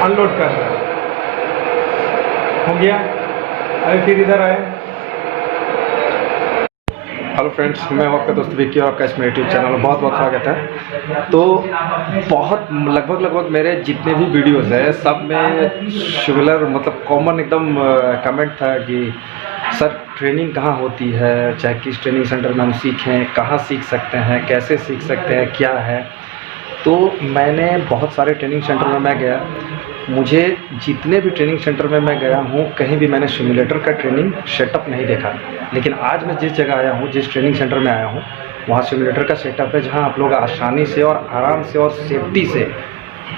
Unload कर रहा है। हो गया। अभी फिर इधर आए। हेलो फ्रेंड्स, मैं आपका दोस्त विक्की और आपका इसमें यूट्यूब चैनल में बहुत बहुत स्वागत है। तो बहुत लगभग मेरे जितने भी वीडियोस हैं सब में सिमिलर मतलब कॉमन एकदम कमेंट था कि सर ट्रेनिंग कहाँ होती है, चाहे किस ट्रेनिंग सेंटर में हम सीखें, कहाँ सीख सकते हैं, कैसे सीख सकते हैं, क्या है। तो मैंने बहुत सारे ट्रेनिंग सेंटर में मैं गया, मुझे जितने भी ट्रेनिंग सेंटर में मैं गया हूँ कहीं भी मैंने सिमुलेटर का ट्रेनिंग सेटअप नहीं देखा। लेकिन आज मैं जिस जगह आया हूँ, जिस ट्रेनिंग सेंटर में आया हूँ, वहाँ सिमुलेटर का सेटअप है, जहाँ आप लोग आसानी से और आराम से और सेफ्टी से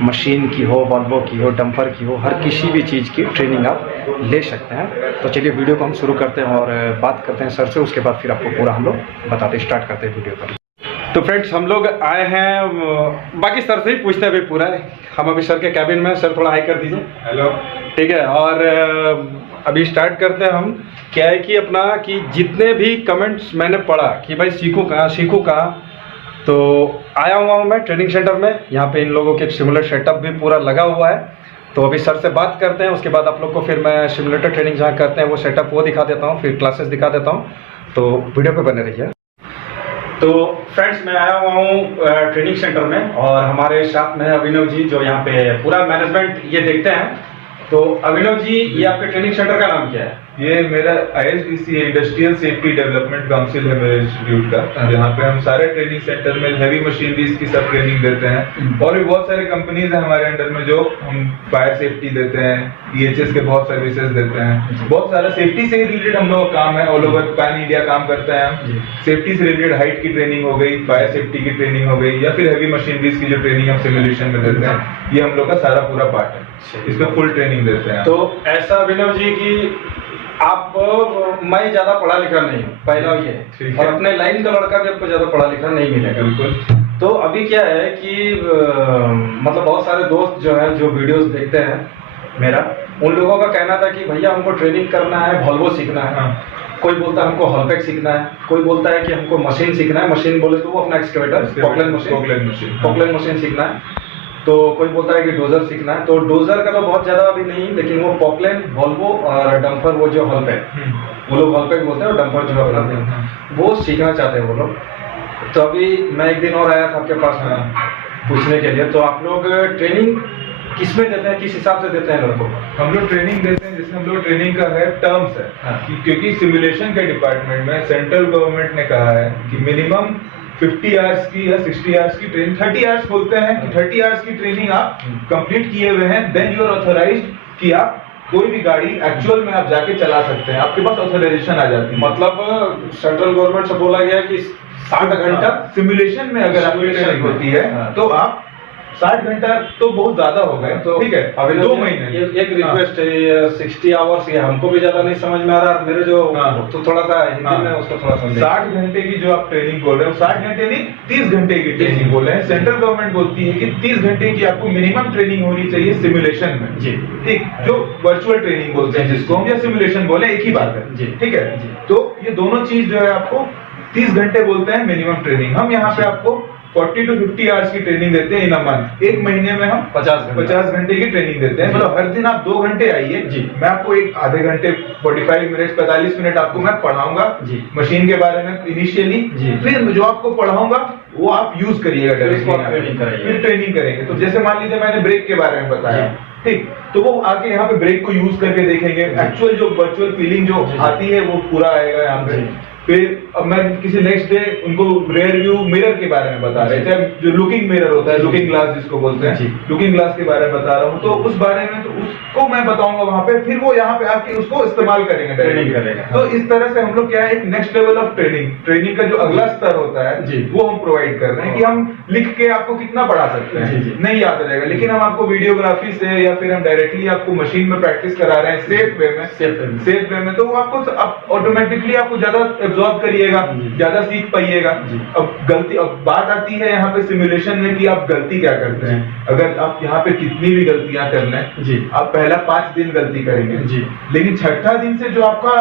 मशीन की हो, वॉल्वो की हो, डंपर की हो, हर किसी भी चीज़ की ट्रेनिंग आप ले सकते हैं। तो चलिए वीडियो को हम शुरू करते हैं और बात करते हैं सर से, उसके बाद फिर आपको पूरा हम लोग बताते स्टार्ट करते हैं वीडियो पर। तो फ्रेंड्स हम लोग आए हैं, बाकी सर से ही पूछते हैं अभी पूरा है। हम अभी सर के कैबिन में। सर थोड़ा हाई कर दीजिए। हेलो। ठीक है। और अभी स्टार्ट करते हैं हम। क्या है कि अपना कि जितने भी कमेंट्स मैंने पढ़ा कि भाई सीखूँ कहाँ, तो आया हुआ हूँ मैं ट्रेनिंग सेंटर में। यहाँ पे इन लोगों के सिमुलेटर सेटअप भी पूरा लगा हुआ है। तो अभी सर से बात करते हैं, उसके बाद आप लोग को फिर मैं सिमुलेटर ट्रेनिंग जहाँ करते हैं वो सेटअप वो दिखा देता हूँ, फिर क्लासेस दिखा देता हूँ। तो वीडियो पे बने रहिए। तो फ्रेंड्स मैं आया हुआ हूँ ट्रेनिंग सेंटर में और हमारे साथ में है अभिनव जी, जो यहाँ पे पूरा मैनेजमेंट ये देखते हैं। तो अभिनव जी, ये आपके ट्रेनिंग सेंटर का नाम क्या है? ये मेरा ISDC है, इंडस्ट्रियल सेफ्टी डेवलपमेंट काउंसिल है मेरे इंस्टीट्यूट का, जहाँ पे हम सारे ट्रेनिंग सेंटर में हैवी मशीनरीज की सब ट्रेनिंग देते हैं। और भी बहुत सारे कंपनीज हैं हमारे अंडर में जो हम फायर सेफ्टी देते हैं, EHS के बहुत सर्विसेज देते हैं। बहुत सारा सेफ्टी से रिलेटेड हम लोग का काम है, ऑल ओवर पैन इंडिया काम करते हैं हम। सेफ्टी से रिलेटेड हाइट की ट्रेनिंग हो गई, फायर सेफ्टी की ट्रेनिंग हो गई, या फिर हैवी मशीनरीज की जो ट्रेनिंग हम सिमुलेशन में देते हैं, ये हम लोग का सारा पूरा पार्ट है। इसमें फुल ट्रेनिंग देते हैं। तो ऐसा अभिनव जी कि आप, मैं ज्यादा पढ़ा लिखा नहीं हूँ, पहला ये है, और अपने लाइन का लड़का भी आपको ज्यादा पढ़ा लिखा नहीं मिलेगा। बिल्कुल। तो अभी क्या है कि मतलब बहुत सारे दोस्त जो है जो वीडियोस देखते हैं मेरा, उन लोगों का कहना था कि भैया हमको ट्रेनिंग करना है, वॉल्वो सीखना है। कोई बोलता है हमको हॉलपैक सीखना है, कोई बोलता है कि हमको मशीन सीखना है। मशीन बोले तो वो अपना एक्सकेवेटर, पॉकलाइन मशीन सीखना है। तो कोई बोलता है कि डोजर सीखना है। तो डोजर का तो बहुत ज़्यादा अभी नहीं, लेकिन वो पॉकलाइन, वॉल्वो और डंपर, वो जो हॉलपैक, वो लोग हॉलपैक बोलते हैं, और डंपर जो अपना वो सीखना चाहते हैं वो लोग। तो अभी मैं एक दिन और आया था आपके पास में पूछने के लिए। तो आप लोग ट्रेनिंग किस में देते हैं, किस हिसाब से देते हैं लोगों को? हम लोग ट्रेनिंग देते हैं, जिसमें हम लोग ट्रेनिंग का है टर्म्स है क्योंकि सिमुलेशन के डिपार्टमेंट में सेंट्रल गवर्नमेंट ने कहा है कि मिनिमम 50 आवर्स की या 60 आवर्स की ट्रेनिंग, 30 आवर्स बोलते हैं कि 30 आवर्स की ट्रेनिंग आप कंप्लीट किए हुए हैं, देन यू आर ऑथराइज्ड कि आप कोई भी गाड़ी एक्चुअल में आप जाके चला सकते हैं, आपके पास ऑथराइजेशन आ जाती है। मतलब सेंट्रल गवर्नमेंट से बोला गया कि 60 घंटा सिमुलेशन में अगर आपकी ट्रेनिंग होती है तो आप 60 घंटा तो बहुत ज्यादा हो गए। तो ठीक है, अभी 2 महीने। एक रिक्वेस्ट है, 60 आवर्स ये हमको भी ज्यादा नहीं समझ में आ रहा, मेरे जो तो थोड़ा सा हिंदी में उसको थोड़ा समझ। 60 घंटे की जो आप ट्रेनिंग बोल रहे हो, 60 घंटे नहीं 30 घंटे की ट्रेनिंग बोल रहे हैं। सेंट्रल गवर्नमेंट बोलती है कि 30 घंटे की आपको मिनिमम ट्रेनिंग होनी चाहिए सिमुलेशन में। जी ठीक, जो वर्चुअल ट्रेनिंग बोलते हैं जिसको हम, या सिमुलेशन बोले, एक ही बात है। ठीक है, तो ये दोनों चीज जो है आपको 30 घंटे बोलते हैं मिनिमम ट्रेनिंग। हम यहाँ पे आपको 40 to 50 आवर्स की ट्रेनिंग देते हैं इन अ मंथ। एक महीने में हम 50 घंटे की ट्रेनिंग देते हैं। मतलब हर दिन आप 2 घंटे आइए, मैं आपको एक आधे घंटे 45 मिनट 45 मिनट आपको मैं पढ़ाऊंगा मशीन के बारे में इनिशियली। फिर जो आपको पढ़ाऊंगा वो आप यूज करिएगा, फिर ट्रेनिंग करेंगे। तो जैसे मान लीजिए मैंने ब्रेक के बारे में बताया, ठीक, तो वो आके यहाँ पे ब्रेक को यूज करके देखेंगे। एक्चुअल जो वर्चुअल फीलिंग जो आती है वो पूरा आएगा यहाँ पे। फिर अब मैं किसी नेक्स्ट डे उनको रेयर व्यू मिरर के बारे में बता रहे थे, जो लुकिंग मिरर होता है, लुकिंग ग्लास जिसको बोलते हैं, लुकिंग ग्लास के बारे में बता रहा हूँ। तो उस बारे में तो उसको मैं बताऊंगा वहां पे, फिर वो यहाँ पे आके उसको इस्तेमाल करेंगे, ट्रेनिंग करेंगे। तो इस तरह से हम लोग क्या है, एक नेक्स्ट लेवल ऑफ ट्रेनिंग का जो अगला स्तर होता है वो हम प्रोवाइड कर रहे हैं कि हम लिख के आपको कितना पढ़ा सकते हैं, नहीं याद रहेगा, लेकिन हम आपको वीडियोग्राफी से या फिर हम डायरेक्टली आपको मशीन में प्रैक्टिस करा रहे हैं सेफ वे में। तो वो आपको ऑटोमेटिकली आपको ज्यादा एब्जॉर्ब करिएगा, ज्यादा सीख पाइएगा। अब बात आती है यहाँ पे सिमुलेशन में कि आप गलती क्या करते हैं। अगर आप यहाँ पे कितनी भी गलतियां कर लें, आप पहला 5 दिन गलती करेंगे, लेकिन छठा दिन से जो आपका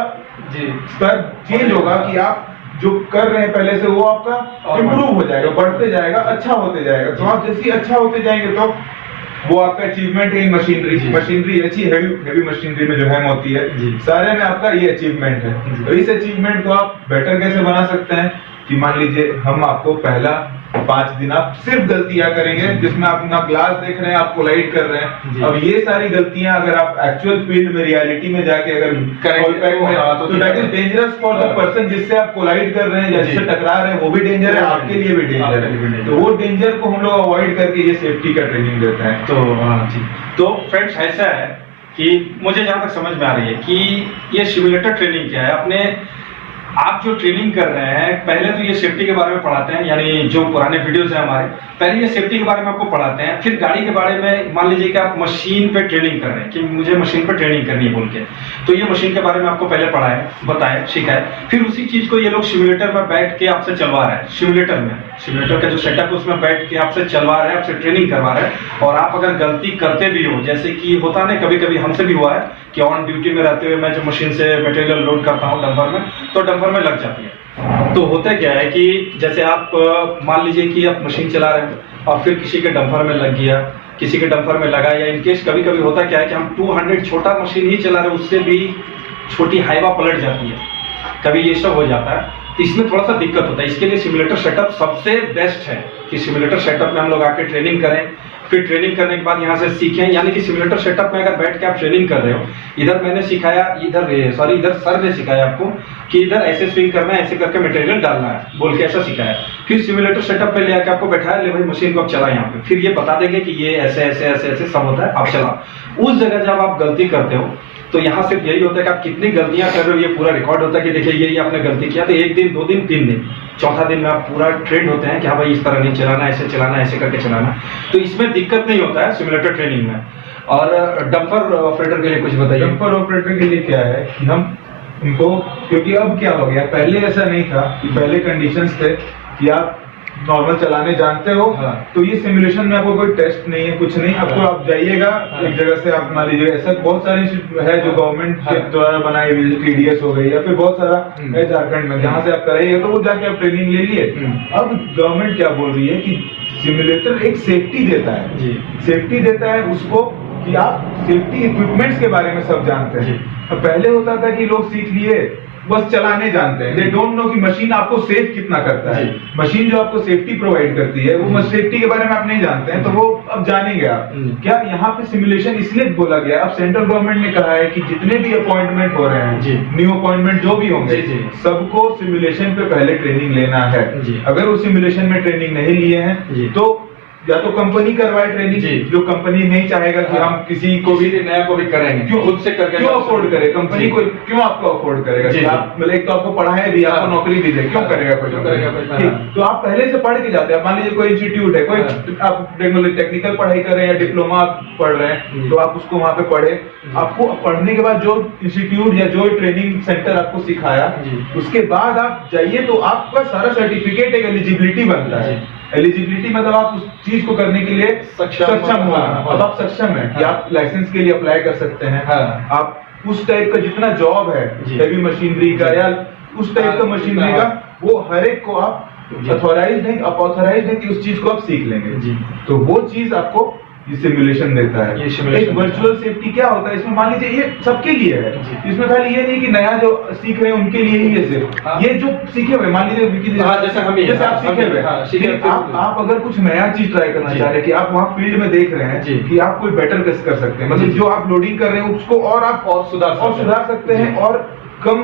स्तर चेंज होगा कि आप जो कर रहे हैं पहले से वो आपका इम्प्रूव हो जाएगा, बढ़ते जाएगा, अच्छा होते जाएगा। तो आप जैसे ही अच्छा होते जाएंगे तो वो आपका अचीवमेंट है इन मशीनरी अच्छी हैवी मशीनरी में जो हैम होती है, सारे में आपका ये अचीवमेंट है। तो इस अचीवमेंट को आप बेटर कैसे बना सकते हैं कि मान लीजिए हम आपको पहला 5 दिन आप सिर्फ गलतियां करेंगे जिसमें आप ना ग्लास देख रहे हैं, आप कोलाइड कर रहे हैं। अब ये सारी गलतियां अगर आप एक्चुअल फील्ड में रियलिटी में जाके अगर तो that is dangerous for the person जिससे आप कोलाइड कर रहे हैं या जिससे टकरा रहे हैं, वो भी डेंजर है, आपके लिए भी डेंजर है। तो वो डेंजर को हम लोग अवॉइड करके ये सेफ्टी का ट्रेनिंग देते हैं। तो हाँ जी, तो फ्रेंड्स ऐसा है कि मुझे जहां तक समझ में आ रही है कि ये सिमुलेटर ट्रेनिंग क्या है, अपने आप जो ट्रेनिंग कर रहे हैं पहले तो ये सेफ्टी के बारे में पढ़ाते हैं, यानी जो पुराने वीडियोस हैं हमारे, पहले ये सेफ्टी के बारे में आपको पढ़ाते हैं, फिर गाड़ी के बारे में मान लीजिए कि आप मशीन पे ट्रेनिंग कर रहे हैं कि मुझे मशीन पे ट्रेनिंग करनी है बोल के, तो ये मशीन के बारे में आपको पहले पढ़ाए, बताए, सिखाए, फिर उसी चीज को ये लोग सिमुलेटर में बैठ के आपसे चलवा रहे हैं। सिमुलेटर का जो सेटअप है उसमें बैठ के आपसे चलवा रहे हैं, आपसे ट्रेनिंग करवा रहे हैं। और आप अगर गलती करते भी हो, जैसे कि होता है कभी कभी हमसे भी हुआ है कि ऑन ड्यूटी में रहते हुए मैं जो मशीन से मटेरियल लोड करता हूँ डंपर में, तो डंपर में लग जाती है। तो होता क्या है कि जैसे आप मान लीजिए कि आप मशीन चला रहे हैं और फिर किसी के डंपर में लग गया, किसी के डंपर में लगा, या इनकेस कभी कभी होता क्या है कि हम 200 छोटा मशीन ही चला रहे हैं, उससे भी छोटी हाइवा पलट जाती है, कभी ये सब हो जाता है। तो इसमें थोड़ा सा दिक्कत होता है। इसके लिए सिमुलेटर सेटअप सबसे बेस्ट है कि सिमुलेटर सेटअप में हम लोग आके ट्रेनिंग करें, फिर ट्रेनिंग करने के बाद यहाँ से सीखें। यानी कि सिमुलेटर सेटअप में अगर बैठ के आप ट्रेनिंग कर रहे हो, इधर मैंने सिखाया, इधर सर ने सिखाया आपको कि इधर ऐसे स्विंग करना है, ऐसे करके मटेरियल डालना है बोल के ऐसा सिखाया। फिर सिमुलेटर सेटअप पे ले आके आपको बैठाया, ले भाई मशीन को आप चला यहाँ पे, फिर ये बता देंगे कि ये ऐसे ऐसे ऐसे ऐसे सब होता है, आप चला। उस जगह जब आप गलती करते हो तो यहाँ सिर्फ यही होता है कि आप कितनी गलतियां कर रहे हो ये पूरा रिकॉर्ड होता है कि देखिए ये आपने गलती किया। तो 1 दिन 2 दिन 3 दिन, चौथा दिन में आप पूरा ट्रेंड होते हैं कि हाँ भाई इस तरह नहीं चलाना, ऐसे चलाना, ऐसे करके चलाना। तो इसमें दिक्कत नहीं होता है सिमुलेटर ट्रेनिंग में। और डंपर ऑपरेटर के लिए कुछ बताइए। डंपर ऑपरेटर के लिए क्या है कि हम उनको, क्योंकि अब क्या हो गया, पहले ऐसा नहीं था कि पहले कंडीशंस थे कि आप नॉर्मल चलाने जानते हो, हाँ। तो ये सिमुलेशन में आपको कोई टेस्ट नहीं है, कुछ नहीं, आपको आप जाइएगा एक जगह से, आप मान लीजिए ऐसा बहुत सारे है जो गवर्नमेंट के द्वारा बनाई हुई, TDS हो गई या फिर बहुत सारा है झारखंड में, जहाँ से आप कराइए तो वो जाके आप ट्रेनिंग ले लिए। अब गवर्नमेंट क्या बोल रही है कि सिमुलेटर एक सेफ्टी देता है, सेफ्टी देता है उसको कि आप सेफ्टी इक्विपमेंट्स के बारे में सब जानते हैं। पहले होता था कि लोग सीख लिए बस चलाने जानते हैं, दे डोंट नो कि मशीन आपको सेफ कितना करता है। मशीन जो आपको सेफ्टी प्रोवाइड करती है वो सेफ्टी के बारे में आप नहीं जानते हैं, तो वो अब जानेंगे आप। क्या यहाँ पे सिमुलेशन इसलिए बोला गया, अब सेंट्रल गवर्नमेंट ने कहा है कि जितने भी अपॉइंटमेंट हो रहे हैं, न्यू अपॉइंटमेंट जो भी होंगे, सबको सिमुलेशन पे पहले ट्रेनिंग लेना है। अगर वो सिमुलेशन में ट्रेनिंग नहीं लिए हैं तो या तो कंपनी करवाए ट्रेनिंग, जो कंपनी नहीं चाहेगा कि हम किसी को भी नया को भी करेंगे, क्यों खुद से करके क्यों अफोर्ड करे, कंपनी को क्यों आपको अफोर्ड करेगा? आप मतलब एक तो आपको पढ़ाए भी, आपको नौकरी भी दे, क्यों करेगा कोई? तो आप पहले से पढ़ के जाते हैं। मान लीजिए कोई इंस्टीट्यूट है, कोई आप टेक्निकल पढ़ाई कर रहे हैं या डिप्लोमा पढ़ रहे हैं, तो आप उसको वहाँ पे पढ़े। आपको पढ़ने के बाद जो इंस्टीट्यूट या जो ट्रेनिंग सेंटर आपको सिखाया, उसके बाद आप जाइए तो आपका सारा सर्टिफिकेट एक एलिजिबिलिटी बनता है। एलिजिबिलिटी मतलब आप उस चीज को करने के लिए सक्षम हो। अब आप सक्षम है कि आप लाइसेंस के लिए अप्लाई कर सकते हैं। आप उस टाइप का जितना जॉब है हैवी मशीनरी का या उस टाइप का मशीनरी का, वो हर एक को आप ऑथोराइज है कि उस चीज को आप सीख लेंगे। तो वो चीज आपको ये सिमुलेशन देता है। एक वर्चुअल सेफ्टी क्या होता है, इसमें मान लीजिए ये सबके लिए है, इसमें खाली ये नहीं कि नया जो सीख रहे हैं उनके लिए ही ये सिर्फ, ये जो सीखे हुए, मान लीजिए जैसे आप सीखे हुए, आप अगर कुछ नया चीज ट्राई करना चाह रहे हैं कि आप वहाँ फील्ड में देख रहे हैं कि आप कोई बेटर कैसे कर सकते हैं, मतलब जो आप लोडिंग कर रहे हैं उसको और आप सुधार सकते हैं, और कम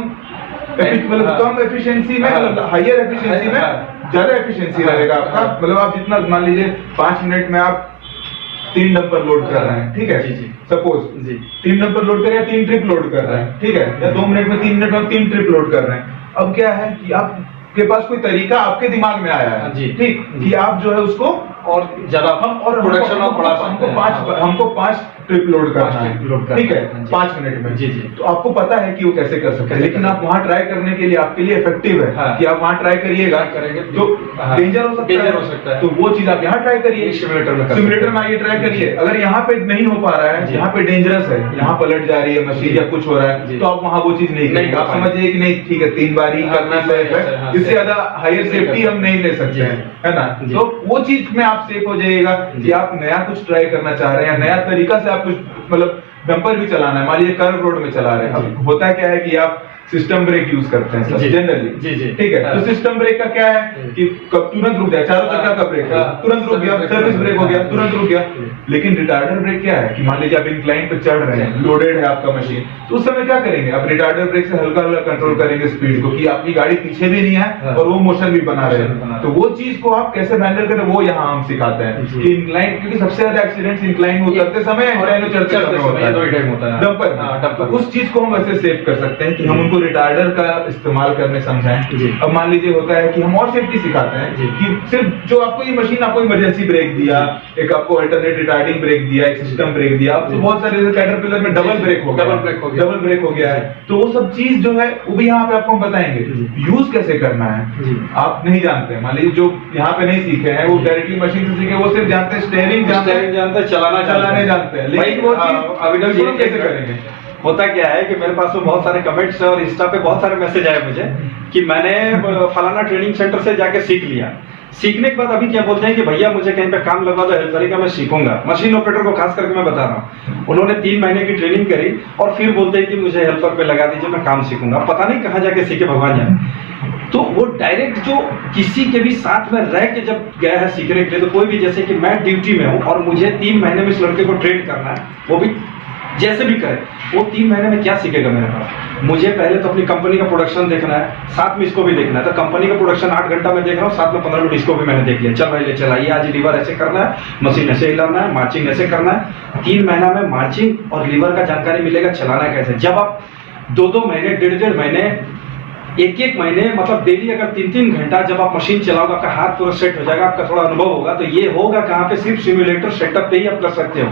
एफिशिएंसी में, हाइयर एफिशिएंसी में ज्यादा एफिशिएंसी रहेगा आपका। मतलब आप जितना मान लीजिए 5 मिनट में आप 3 डंपर लोड कर रहे हैं, ठीक है, सपोज 3 डंपर लोड कर रहे हैं, 3 ट्रिप लोड कर रहे हैं, ठीक है, या 2 मिनट में 3 मिनट में 3 ट्रिप लोड कर रहे हैं। अब क्या है कि आपके पास कोई तरीका आपके दिमाग में आया है, ठीक, कि आप जो है उसको और ज्यादा प्रोडक्शन हमको 5 ट्रिप लोड करना है, ठीक है, 5 मिनट में। तो आपको पता है कि वो कैसे कर सकते हैं, लेकिन आप वहाँ ट्राई करने के लिए आपके लिए इफेक्टिव है कि आप वहाँ ट्राई करिएगा, तो डेंजर हो सकता है। तो वो चीज आप यहाँ ट्राई करिए, सिमुलेटर में आइए, ट्राई करिए। अगर यहाँ पे नहीं हो पा रहा है, यहाँ पे डेंजरस है, यहाँ पलट जा रही है मशीन या कुछ हो रहा है, तो आप वहाँ वो चीज नहीं करेंगे। आप समझिए कि नहीं, ठीक है, 3 बार ही करना सेफ है, इससे ज्यादा हायर सेफ्टी हम नहीं ले सकते हैं, है ना। तो वो चीज में आप आप सेफ हो जाइएगा कि आप नया कुछ ट्राई करना चाह रहे हैं या नया तरीका से आप कुछ मतलब डंपर भी चलाना है, मान लीजिए कर्व रोड में चला रहे हैं। अब होता क्या है कि आप सिस्टम ब्रेक यूज करते हैं जनरली, ठीक है। तो सिस्टम ब्रेक का क्या है कि कब तुरंत रुक जाए, चारों चक्का का ब्रेक तुरंत रुक गया, सर्विस ब्रेक हो गया तुरंत रुक गया। लेकिन रिटार्डर ब्रेक क्या है कि मान लीजिए आप इंक्लाइन पे चढ़ रहे हैं, लोडेड है आपका मशीन, तो उस समय क्या करेंगे आप रिटार्डर ब्रेक से हल्का हल्का कंट्रोल करेंगे स्पीड को कि आपकी गाड़ी पीछे भी नहीं है और वो मोशन भी बना रहे हैं। तो वो चीज को आप कैसे हैंडल करें वो यहाँ हम सिखाते हैं कि इंक्लाइन, क्योंकि सबसे ज्यादा एक्सीडेंट्स इंक्लाइन में उतरते समय और चढ़ते समय होता है डंपर। उस चीज को हम ऐसे सेव कर सकते हैं कि हम उनको रिटार्डर का इस्तेमाल करने समझाएं। अब मान लीजिए होता है कि हम और सेफ्टी सिखाते हैं कि सिर्फ जो आपको ये मशीन आपको इमरजेंसी ब्रेक दिया, एक आपको अल्टरनेट रिटार्डिंग ब्रेक दिया, एक सिस्टम ब्रेक दिया, अब तो बहुत सारे कैटरपिलर में डबल ब्रेक हो गया है। तो वो सब चीज जो है वो भी यहाँ पे आपको हम बताएंगे यूज कैसे करना है। आप नहीं जानते हैं, मान लीजिए जो यहाँ पे नहीं सीखे हैं वो डायरेक्टली मशीन से सीखे, वो सिर्फ जानते हैं स्टेयरिंग जानते हैं, चलाने जानते हैं, लेकिन वो चीज अभिनव जी कैसे करेंगे। होता क्या है कि मेरे पास तो बहुत सारे कमेंट्स और इंस्टा पे बहुत सारे मैसेज आए मुझे कि मैंने फलाना ट्रेनिंग सेंटर से जाके सीख लिया। सीखने के बाद अभी क्या बोलते हैं कि भैया मुझे कहीं पे काम लगवा दो हेल्परी का, मैं सीखूंगा। मशीन ऑपरेटर को खास करके मैं बता रहा हूँ, उन्होंने 3 महीने की ट्रेनिंग करी और फिर बोलते हैं कि मुझे हेल्पर पे लगा दीजिए, मैं काम सीखूंगा। पता नहीं कहाँ जाके सीखे, भगवान जाने। तो वो डायरेक्ट जो किसी के भी साथ में रह के जब गया है सीखने के लिए, तो कोई भी जैसे कि मैं ड्यूटी में हूँ और मुझे 3 महीने में इस लड़के को ट्रेन करना है, वो भी जैसे भी करे, वो 3 महीने में क्या सीखेगा मेरे पास। मुझे पहले तो अपनी कंपनी का प्रोडक्शन देखना है, साथ में इसको भी देखना है। तो कंपनी का प्रोडक्शन 8 घंटा में देख रहा हूँ, साथ में 15 मिनट इसको भी मैंने देख लिया। चल भाई ले चलाइए, आज लीवर ऐसे करना है, मशीन ऐसे हिलाना है, मार्चिंग ऐसे करना है। 3 महीना में मार्चिंग और लीवर का जानकारी मिलेगा, चलाना कैसे। जब आप 2-2 महीने, 1.5 महीने, 1-1 महीने, मतलब डेली अगर 3-3 घंटा जब आप मशीन चलाओगे, आपका हाथ पूरा सेट हो जाएगा, आपका थोड़ा अनुभव होगा। तो ये होगा कहाँ पे, सिर्फ सिम्युलेटर सेटअप पे ही आप कर सकते हो।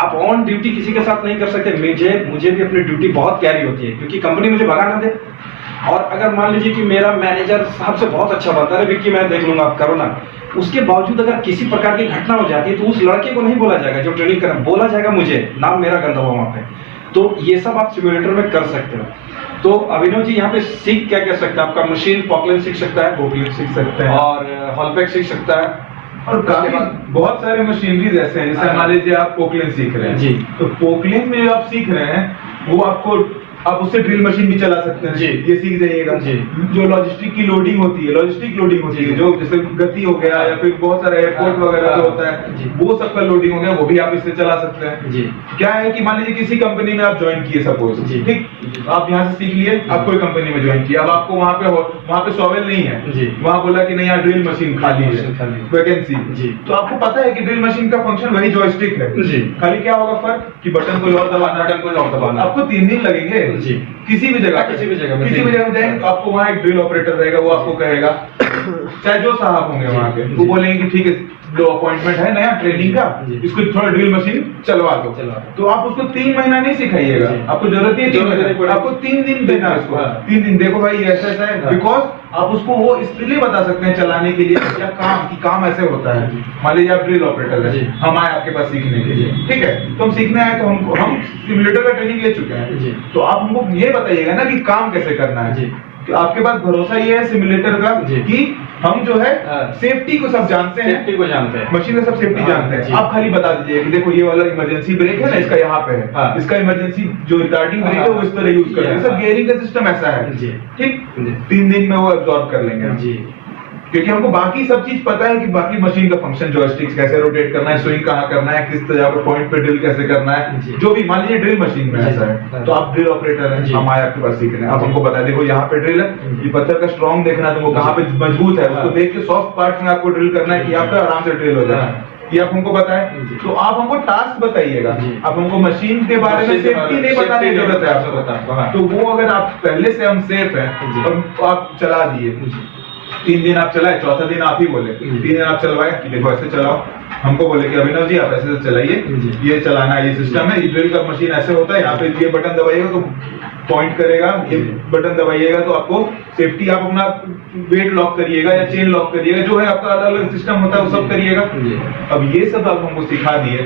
आप ऑन ड्यूटी किसी के साथ नहीं कर सकते। मुझे भी अपनी ड्यूटी बहुत प्यारी होती है, क्योंकि कंपनी मुझे भगा ना दे। और अगर मान लीजिए कि मेरा मैनेजर साहब से बहुत अच्छा बात है, विक्की मैं देख लूंगा, आप करो ना, उसके बावजूद अगर किसी प्रकार की घटना हो जाती है तो उस लड़के को नहीं बोला जाएगा जो ट्रेनिंग कर, बोला जाएगा मुझे, नाम मेरा गंदा हुआ वहां पे। तो ये सब आप सिम्युलेटर में कर सकते हो। तो अभिनव जी यहाँ पे सीख क्या क्या सकता है, आपका मशीन पॉकलिन सीख सकता है, पॉकलिन सीख सकते हैं और हॉलबैक सीख सकता है, और काफी बहुत सारे मशीनरीज ऐसे हैं। जैसे मान लीजिए आप पोकलिन सीख रहे हैं जी, तो पोकलिन में जो आप सीख रहे हैं वो आपको, आप उससे ड्रिल मशीन भी चला सकते हैं जी, ये सीख जाइएगा जी। जो लॉजिस्टिक की लोडिंग होती है, जो जैसे गति हो गया या फिर बहुत सारा एयरपोर्ट वगैरह जो होता है, वो सबका लोडिंग हो गया, वो भी आप इससे चला सकते हैं जी। क्या है कि मान लीजिए किसी कंपनी में आप ज्वाइन किए सपोज, ठीक, आप यहाँ से सीख लिए, आप कोई कंपनी में ज्वाइन किया, अब आपको वहाँ पे सॉवेल नहीं है, वहाँ बोला कि नहीं यार ड्रिल मशीन खाली है, वैकेंसी, तो आपको पता है कि ड्रिल मशीन का फंक्शन वही जॉयस्टिक है, खाली क्या होगा फर्क कि बटन कोई और दबाना, आपको 3 दिन लगेंगे जी। किसी भी जगह में जाएंगे तो आपको वहाँ एक ड्रिल ऑपरेटर रहेगा, वो आपको कहेगा, चाहे जो साहब होंगे वहाँ के, वो बोलेंगे कि ठीक है जो अपॉइंटमेंट है नया ट्रेनिंग का, इसको थोड़ा ड्रिल मशीन चलवा दो। तो आप उसको 3 महीना नहीं सिखाइएगा, आपको जरूरत नहीं, आपको 3 दिन देना है उसको। 3 दिन देखो भाई ऐसा ऐसा है, बिकॉज आप उसको वो इसलिए बता सकते हैं चलाने के लिए या काम ऐसे होता है। मान लीजिए आप ड्रिल ऑपरेटर है, हम आए आपके पास सीखने के लिए, ठीक है, तो हम सीखने आए, तो हम सिम्युलेटर का ट्रेनिंग ले चुके हैं, तो आप हमको ये बताइएगा ना कि काम कैसे करना है। तो आपके पास भरोसा ये है सिम्युलेटर का कि हम जो है सेफ्टी को सब जानते हैं, मशीन में सब सेफ्टी जानते हैं। आप खाली बता दीजिए कि देखो ये वाला इमरजेंसी ब्रेक है ना, इसका यहाँ पे है, इसका इमरजेंसी जो रिटार्डिंग ब्रेक है वो इस तरह यूज करेंगे, सब गियरिंग का सिस्टम ऐसा है, ठीक। 3 दिन में वो एब्जॉर्ब कर लेंगे क्योंकि हमको बाकी सब चीज पता है कि बाकी मशीन का फंक्शन, जॉयस्टिक्स कैसे रोटेट करना है, स्विंग कहाँ करना है, किस तरह पे पॉइंट पे ड्रिल कैसे करना है, जो भी। मान लीजिए ड्रिल मशीन में ऐसा है, तो आप ड्रिल ऑपरेटर हैं, हम आए आपके पास सीखने, आप हमको बता देखो यहाँ पे ड्रिल है, ये पत्थर का स्ट्रॉन्ग देखना है तुमको, कहाँ पे मजबूत है उसको देख के सॉफ्ट पार्ट में आपको ड्रिल करना है कि यहाँ पे आराम से ड्रिल हो जाए, ये आप हमको बताएं। तो आप हमको टास्क बताइएगा, आप हमको मशीन के बारे में सेफ्टी नहीं बताने की जरूरत है आपको, तो वो अगर आप पहले से हम सेफ है और आप चला दिए, 3 दिन आप चलाए, चौथा दिन आप ही बोले, 3 दिन आप चलवाए कि देखो ऐसे चलाओ, हमको बोले कि अभिनव जी आप ऐसे चलाइए, ये चलाना है, ये सिस्टम है, ये ड्रिल का मशीन ऐसे होता है, यहाँ पे ये बटन दबाइएगा तो पॉइंट करेगा, ये बटन दबाइएगा तो आपको सेफ्टी, आप अपना वेट लॉक करिएगा या चेन लॉक करिएगा, जो है आपका अलग अलग सिस्टम होता है वो सब करिएगा। अब ये सब आप हमको सिखा दिए,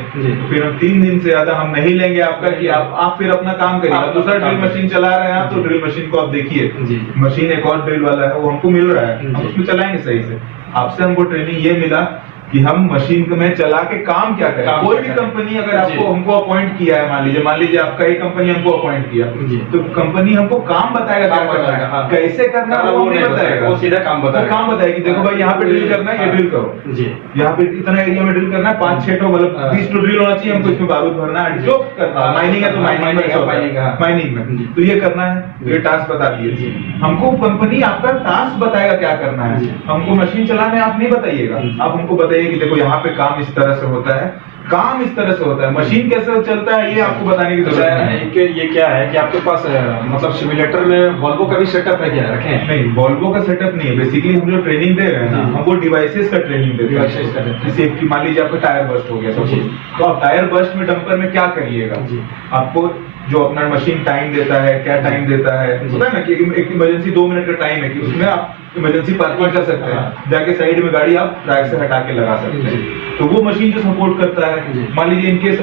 फिर हम 3 दिन से ज्यादा हम नहीं लेंगे आपका कि आप फिर अपना काम करिएगा। दूसरा ड्रिल मशीन चला रहे हैं आप, तो ड्रिल मशीन को आप देखिए, मशीन एक और ड्रिल वाला है वो हमको मिल रहा है, हम उसमें चलाएंगे सही से। आपसे हमको ट्रेनिंग ये मिला कि हम मशीन में चला के काम क्या करें। काम कोई क्या भी करें। कंपनी अगर आपको जी। हमको अपॉइंट किया है, मान लीजिए आपका ही कंपनी हमको अपॉइंट किया, जी। तो कंपनी हमको काम बताएगा क्या काम करना बताएगा, है, हाँ। कैसे करना है वो नहीं बताएगा, वो सीधा काम वो बताएगा। काम बताएगी, देखो भाई यहाँ पे ड्रिल करना है, ये ड्रिल करो, जी। यहाँ पे इतना एरिया में ड्रिल करना है, 5-6 तो मतलब हाँ। 20 ड्रिल होना चाहिए, हमको इसमें बारूद भरना है, जो करना है, माइनिंग है तो माइनिंग में ऐसा माइनिंग, हाँ। माइनिंग में जी। तो ये करना है, ये टास्क बता दिए। जी। हमको कंपनी आपका टास्क बताएगा क्या करना है, जी। हमको मशीन चलाने आप नहीं बताइएगा, जी। आप हमको बताइए कि देखो यहाँ पे काम इस तरह से होता है, काम इस तरह से होता है, मशीन कैसे चलता है ये आपको बताने की जरूरत नहीं है। ये क्या है कि आपके पास मतलब सिमुलेटर में वॉल्वो का भी सेटअप है क्या, रखे हैं? नहीं, वॉल्वो का सेटअप नहीं है, बेसिकली हम जो ट्रेनिंग दे रहे हैं ना, जी। हम वो डिवाइसेस का ट्रेनिंग देते Devices का देते हैं। हैं। सेफ्टी, मान लीजिए आपका टायर बर्स्ट हो गया सब जी। कुछ, तो आप टायर बर्स्ट में डंपर में क्या करिएगा, जी। आपको जो अपना मशीन टाइम देता है, क्या टाइम देता है, जी। पता है ना कि एक इमरजेंसी 2 मिनट का टाइम है कि उसमें आप इमरजेंसी पार्किंग कर सकते हाँ। हैं, जाके साइड में गाड़ी आप ट्रैक से हटा के लगा सकते जी। हैं, तो वो मशीन जो सपोर्ट करता है। जी। मान लीजिए इनकेस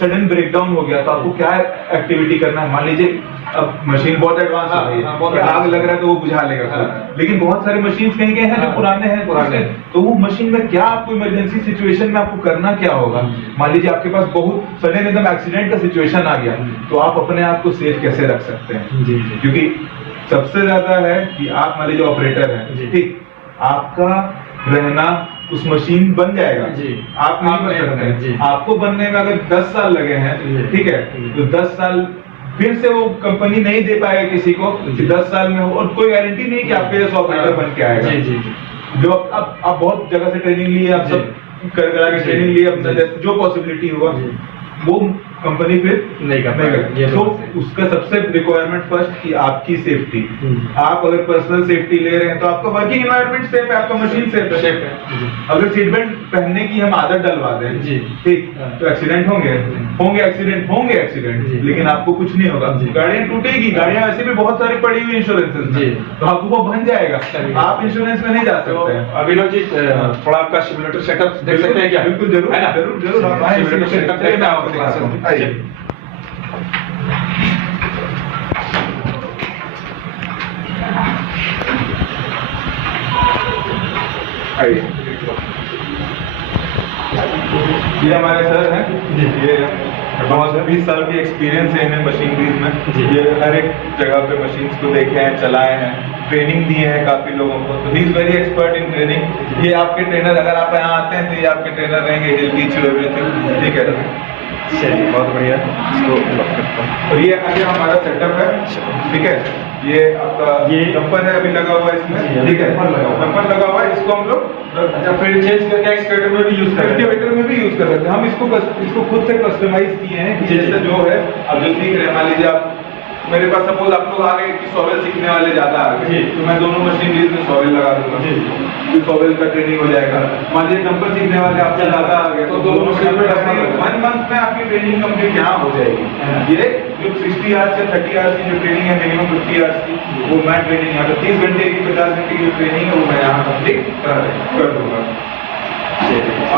सडन ब्रेकडाउन हो गया तो आपको क्या एक्टिविटी करना है, मान लीजिए अब मशीन बहुत एडवांस हाँ, हो गई हाँ, बहुत है, आग advance लग रहा है तो वो बुझा लेगा, हाँ। लेकिन बहुत सारे मशीन कहीं कहीं हैं जो हाँ। पुराने हैं, पुराने। तो वो मशीन में क्या आपको इमरजेंसी सिचुएशन में आपको करना क्या होगा, मान लीजिए आपके पास बहुत सडन एकदम एक्सीडेंट का सिचुएशन आ गया, तो आप अपने आप को सेफ कैसे रख सकते हैं, जी, जी। क्योंकि सबसे ज्यादा है कि आप मान लीजिए ऑपरेटर जी। है, ठीक, आपका रहना उस मशीन बन जाएगा, जी। आप नहीं आप बन नहीं सकते बने, जी। हैं। आपको बनने में अगर 10 साल लगे हैं, जी। ठीक है, जी। तो 10 साल फिर से वो कंपनी नहीं दे पाएगा किसी को कि जी। 10 साल में हो, और कोई गारंटी नहीं कि आपके जैसा ऑपरेटर बन के आएगा। जी, जी, जी। जो आप बहुत जगह से ट्रेनिंग लिए, आप जी। सब कर करा के जी। ट्रेनिंग लिए, अपना जी। जैसे जो पॉसिबिलिटी होगा जी। वो कंपनी फिर नहीं कर पाएगी, ये तो बात है। उसका सबसे रिक्वायरमेंट फर्स्ट कि आपकी सेफ्टी, हम्म। आप अगर पर्सनल सेफ्टी ले रहे हैं तो आपका वर्किंग एनवायरनमेंट सेफ है, आपका मशीन सेफ है। Safe है, जी। अगर सीट बेल्ट पहनने की हम आदत डलवा दें, जी। ठीक, हाँ। तो एक्सीडेंट होंगे, एक्सीडेंट, जी। लेकिन आपको कुछ नहीं होगा, जी। गाड़ियां टूटेगी, गाड़ियां वैसे भी बहुत सारी पड़ी हुई इंश्योरेंसेस जी। में, तो आपको वो बन जाएगा, चलिए। आप इंश्योरेंस में नहीं जा तो सकते हैं। अभिनव जी थोड़ा आपका सिमुलेटर सेटअप देख सकते हैं क्या? बिल्कुल, जरूर, है ना? जरूर, जरूर, आप आएं, सिमुलेटर चलिए, सेटअप चलिए, देखते हैं मैं आपको आपको दिखाता हूँ। आइए। आइए। आइए। ये हमारे सर हैं, ये बहुत 20 साल की एक्सपीरियंस है इन्हें मशीनरीज में, ये हर एक जगह पे मशीन्स को देखे हैं, चलाए हैं, ट्रेनिंग दिए हैं काफी लोगों को, तो he is very expert in training. ये आपके ट्रेनर, अगर आप यहाँ आते हैं तो ये आपके ट्रेनर रहेंगे, ही टीच यू एवरीथिंग, ठीक है। चलिए बहुत बढ़िया, इसको लॉक करता हूँ। और ये आगे हमारा सेटअप है, ठीक है, ये आपका ये डंपर है अभी लगा हुआ है इसमें, जी, ठीक है, डंपर लगा हुआ है। डंपर लगा हुआ है, इसको हम लोग अच्छा, फिर चेंज करके एक्सकेवेटर में भी यूज कर कल्टीवेटर में भी यूज कर सकते हैं। हम इसको खुद से कस्टमाइज किए हैं कि जी, जैसे जी। जो है अब जो सीख रहे हैं, मान लीजिए आप मेरे पास सपोज आप लोग आ गए कि सॉवेल सीखने वाले ज्यादा आ गए, जी। तो मैं दोनों मशीनरीज में सॉवेल लगा दूंगा, जी। तो सॉवेल का ट्रेनिंग हो जाएगा। मान लीजिए डंपर सीखने वाले आपसे ज्यादा आ गए तो दोनों मशीन में डंपर लगा। 1 मंथ में आपकी ट्रेनिंग कंप्लीट यहाँ हो हाँ। जाएगी। ये जो 60 आवर्स या 30 आवर्स की जो ट्रेनिंग है, मिनिमम 50 आवर्स की, वो मैं ट्रेनिंग यहाँ पे 30 घंटे की 50 घंटे की जो ट्रेनिंग है वो मैं यहाँ कंप्लीट कर दूंगा।